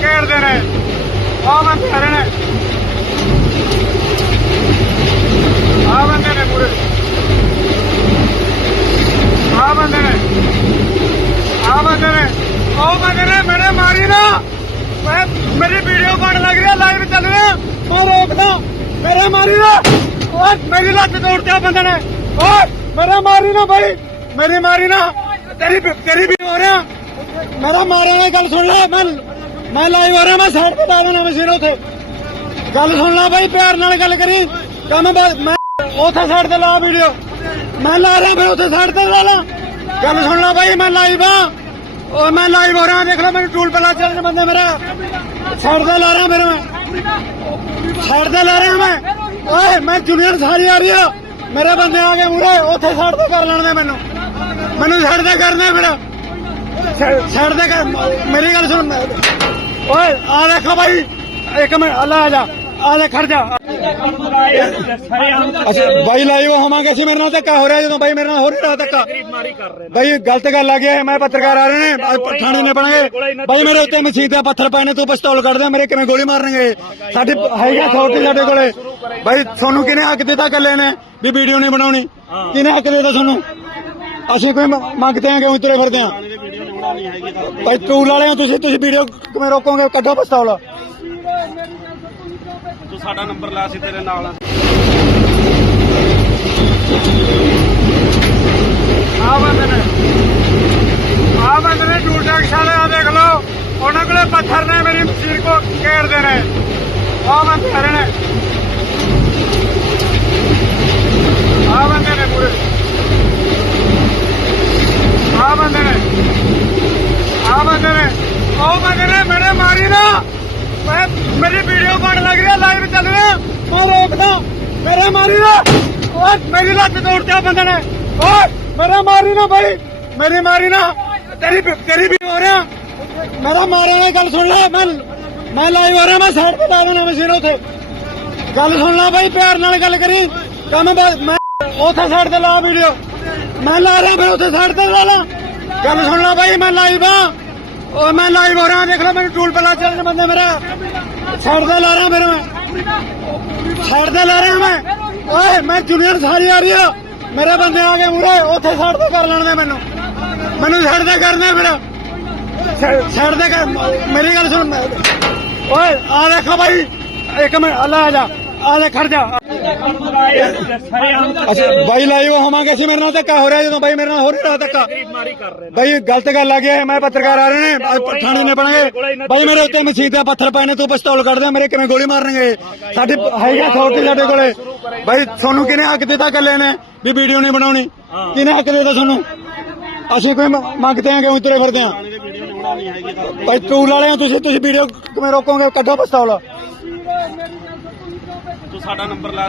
ਖੇਡਦੇ ਨੇ। ਆ ਬੰਦੇ ਹਰੇ ਨੇ। ਆ ਬੰਦੇ ਨੇ ਪੂਰੇ। ਆ ਬੰਦੇ ਨੇ। ਆ ਬੰਦੇ ਨੇ। ਉਹ ਬੰਦੇ ਨੇ ਮੇਰੇ ਮਾਰੀ ਨਾ। ਮੈਂ ਮੇਰੀ ਵੀਡੀਓ ਬਣ ਲੱਗ ਰਿਹਾ ਲਾਈਵ ਚੱਲ ਰਿਹਾ। ਮੈਂ ਰੋਕਦਾ ਮੇਰੇ ਮਾਰੀ ਨਾ। ਓਏ, ਮੇਰੀ ਲੱਤ ਤੋੜਦਿਆ ਬੰਦੇ ਨੇ। ਓਏ, ਮੇਰੇ ਮਾਰੀ ਨਾ ਭਾਈ ਮੇਰੀ ਮਾਰੀ ਨਾ। ਤੇਰੀ ਤੇਰੀ ਵੀ ਹੋ ਰਿਹਾ। ਮੇਰਾ ਮਾਰਿਆ ਗੱਲ ਸੁਣ ਲੈ। ਮੈਂ ਮੈਂ ਲਾਈਵ ਹੋ ਰਿਹਾ, ਮੈਂ ਸਾਈਡ ਤੇ ਲਾ ਦੇਣਾ ਮਸ਼ੀਨ ਉਥੇ ਗੱਲ ਸੁਣ ਲੈ ਬਾਈ, ਪਿਆਰ ਨਾਲ ਗੱਲ ਕਰੀ। ਕੰਮ ਬਸ ਮੈਂ ਉਥੇ ਸਾਈਡ ਤੇ ਲਾ ਵੀਡੀਓ। ਮੈਂ ਲਾ ਰਿਹਾ, ਫਿਰ ਉਥੇ ਸਾਈਡ ਤੇ ਲਾ ਲਾ। ਗੱਲ ਸੁਣ ਲੈ ਬਾਈ, ਮੈਂ ਲਾਈਵ ਆ। ਓਏ ਮੈਂ ਲਾਈਵ ਹੋ ਰਿਹਾ ਦੇਖ ਲੈ ਮੈਨੂੰ ਟੂਲ ਪਲਾ ਚੱਲਣ ਬੰਦੇ ਮੇਰਾ। ਸਾਈਡ ਤੇ ਲਾ ਰਿਹਾ ਮੇਰੇ ਮੈਂ। ਸਾਈਡ ਤੇ ਲਾ ਰਿਹਾ ਮੈਂ। ਓਏ, ਮੈਂ ਜੂਨੀਅਰ ਸਾਰੀ ਆ ਰਹੀ ਆ। ਮੇਰੇ ਬੰਦੇ ਆ ਗਏ ਮੂਰੇ ਉੱਥੇ ਸਾਈਡ ਤੇ ਕਰ ਲੈਣ ਦੇ ਮੈਨੂੰ। ਮੈਨੂੰ ਸਾਈਡ ਤੇ ਕਰਨਾ ਮੇਰਾ ਸਾਈਡ ਤੇ ਕਰ ਮੇਰੀ ਗੱਲ ਸੁਣ। ਓਏ ਆ ਦੇਖੋ ਭਾਈ ਇੱਕ ਮਿੰਟ ਅੱਲਾ ਆ ਜਾ। ਆ ਦੇ ਖੜ ਜਾ। ਅੱਛਾ ਬਾਈ ਲਾਈਵ ਹੋਵਾਂਗੇ ਅਸੀਂ ਮੇਰੇ ਨਾਲ ਧੱਕਾ ਹੋ ਰਿਹਾ ਜਦੋਂ ਬਾਈ ਮੇਰੇ ਨਾਲ ਹੋ ਰਿਹਾ ਧੱਕਾ। ਬਾਈ ਗਲਤ ਗੱਲ ਆ ਗਈ ਹੈ ਮੈਂ ਪੱਤਰਕਾਰ ਆ ਰਹੇ ਨੇ ਥਾਣੇ ਨੇ ਬਣਾਏ ਬਾਈ ਮੇਰੇ ਉੱਤੇ ਮਸੀਤ ਦੇ ਪੱਥਰ ਪਏ ਨੇ ਤੂੰ ਪਿਸਤੌਲ ਕੱਢ ਦੇ ਮੇਰੇ ਕਿਵੇਂ ਗੋਲੀ ਮਾਰਨਗੇ? ਸਾਡੀ ਹੈਗਾ ਅਥਾਰਟੀ ਸਾਡੇ ਕੋਲੇ। ਬਾਈ ਤੁਹਾਨੂੰ ਕਿਹਨੇ ਹੱਕ ਦਿੱਤਾ ਕੱਲੇ ਨੇ ਵੀ ਵੀਡੀਓ ਨਹੀਂ ਬਣਾਉਣੀ? ਕਿਹਨੇ ਹੱਕ ਦਿੱਤਾ ਤੁਹਾਨੂੰ? ਅਸੀਂ ਕੋਈ ਮੰਗਦੇ ਆਂ ਕਿ ਤੁਰੇ ਫਿਰਦੇ ਆਂ। ਬਾਈ ਟੂਲ ਵਾਲੇ ਤੁਸੀਂ ਤੁਸੀਂ ਵੀਡੀਓ ਕਿਵੇਂ ਰੋਕੋਗੇ? ਕੱਢੋ ਪਿਸਤੌਲ। ਤੂੰ ਸਾਡਾ ਨੰਬਰ ਲਾ ਸੀ ਤੇਰੇ ਨਾਲ ਆ। ਬੰਦੇ ਨੇ ਆ ਬੰਦੇ ਨੇ ਟੂਲ ਟੈਕਸ ਵਾਲੇ, ਆ ਦੇਖ ਲਓ। ਉਹਨਾਂ ਕੋਲੇ ਪੱਥਰ ਨੇ, ਮੇਰੀ ਮਸ਼ੀਨ ਕੋ ਘੇਰਦੇ ਨੇ ਆ ਬੰਦੇ ਨੇ ਪੂਰੇ ਆ ਬੰਦੇ ਨੇ ਆ ਬੰਦੇ ਨੇ ਉਹ ਬੰਦੇ ਨੇ ਮੇਰੇ ਮਾਰੀ ਨਾ ਮੈਂ ਮੇਰੀ ਵੀਡੀਓ ਬਣ ਲੱਗ ਰਹੀ ਲਾਈਵ ਚੱਲ ਰਿਹਾ। ਮੈਂ ਰੋਕਦਾ, ਮੇਰੇ ਮਾਰੀ ਨਾ। ਓਏ, ਮੇਰੀ ਲੱਤ ਤੋੜਤੇ ਬੰਦੇ ਨੇ। ਓਏ, ਮੇਰੇ ਮਾਰੀ ਨਾ ਬਾਈ। ਮੇਰੀ ਮਾਰੀ ਨਾ। ਤੇਰੀ ਤੇਰੀ ਵੀ ਹੋ ਰਿਹਾ। ਮੇਰਾ ਮਾਰਿਆ ਨੇ ਗੱਲ ਸੁਣ ਲੈ, ਮੈਂ ਮੈਂ ਲਾਈਵ ਹੋ ਰਿਹਾ, ਮੈਂ ਸਾਈਡ ਤੇ ਲਾ ਦੇਣਾ ਮਸ਼ੀਨ ਉਥੇ। ਗੱਲ ਸੁਣ ਲੈ ਬਾਈ, ਪਿਆਰ ਨਾਲ ਗੱਲ ਕਰੀ। ਕੰਮ ਬਸ ਮੈਂ ਉਥੇ ਸਾਈਡ ਤੇ ਲਾ ਵੀਡੀਓ ਮੈਂ ਲਾ ਰਿਹਾ, ਫਿਰ ਉਥੇ ਸਾਈਡ ਤੇ ਲਾ ਲਾ। ਗੱਲ ਸੁਣ ਲੈ ਬਾਈ, ਮੈਂ ਲਾਈਵ ਆ। ਓਏ, ਮੈਂ ਲਾਈਵ ਹੋ ਰਿਹਾ, ਦੇਖ ਲਓ ਮੈਨੂੰ ਟੂਲ ਪਲਾ ਚੱਲਣ ਬੰਦੇ ਮੇਰਾ। ਸਾਈਡ ਤੇ ਲਾ ਰਿਹਾ ਮੇਰੇ ਮੈਂ। ਸਾਈਡ ਤੇ ਲਾ ਰਿਹਾ ਮੈਂ। ਓਏ, ਮੈਂ ਜੂਨੀਅਰ ਸਾਰੀ ਆ ਰਹੀ ਆ। ਮੇਰੇ ਬੰਦੇ ਆ ਗਏ ਮੂਰੇ ਉੱਥੇ ਸਾਈਡ ਤੇ ਕਰ ਲੈਣ ਦੇ ਮੈਨੂੰ। ਮੈਨੂੰ ਸਾਈਡ ਤੇ ਕਰਨਾ ਮੇਰਾ ਸਾਈਡ ਤੇ ਕਰ ਮੇਰੀ ਗੱਲ ਸੁਣ। ਓਏ, ਆ ਦੇਖੋ ਭਾਈ ਇੱਕ ਮਿੰਟ ਅੱਲਾ ਆ ਜਾ। ਆ ਦੇ, ਖੜ ਜਾ। ਅੱਛਾ, ਬਾਈ ਲਾਈਵ ਹੋਵਾਂਗੇ ਅਸੀਂ ਮੇਰੇ ਨਾਲ ਧੱਕਾ ਹੋ ਰਿਹਾ ਜਦੋਂ ਬਾਈ ਮੇਰੇ ਨਾਲ ਹੋ ਰਿਹਾ ਧੱਕਾ। ਬਾਈ ਗਲਤ ਗੱਲ ਆ ਗਈ ਮੈਂ ਪੱਤਰਕਾਰ ਆ ਰਹੇ ਨੇ ਥਾਣੇ ਨੇ ਬਣਾਏ। ਬਾਈ ਮੇਰੇ ਉੱਤੇ ਮਸੀਤ ਦੇ ਪੱਥਰ ਪਏ ਨੇ, ਤੂੰ ਪਿਸਤੌਲ ਕੱਢ ਦੇ, ਮੇਰੇ ਕਿਵੇਂ ਗੋਲੀ ਮਾਰਨਗੇ? ਸਾਡੀ ਹੈਗਾ ਅਥਾਰਟੀ ਸਾਡੇ ਕੋਲੇ। ਬਾਈ ਤੁਹਾਨੂੰ ਕਿਹਨੇ ਹੱਕ ਦਿੱਤਾ ਕੱਲੇ ਨੇ ਵੀ ਵੀਡੀਓ ਨਹੀਂ ਬਣਾਉਣੀ? ਕਿਹਨੇ ਹੱਕ ਦਿੱਤਾ ਤੁਹਾਨੂੰ? ਅਸੀਂ ਕੋਈ ਮੰਗਦੇ ਆਂ ਕਿ ਉਤਰੇ ਫਿਰਦੇ ਆਂ। ਵੀਡੀਓ ਬਾਈ ਟੂਲ ਵਾਲੇ ਹੋ ਤੁਸੀਂ ਤੁਸੀਂ ਵੀਡੀਓ ਕਿਵੇਂ ਰੋਕੋਗੇ? ਕੱਢੋ ਪਿਸਤੌਲ। ਤੂੰ ਸਾਡਾ ਨੰਬਰ ਲਾ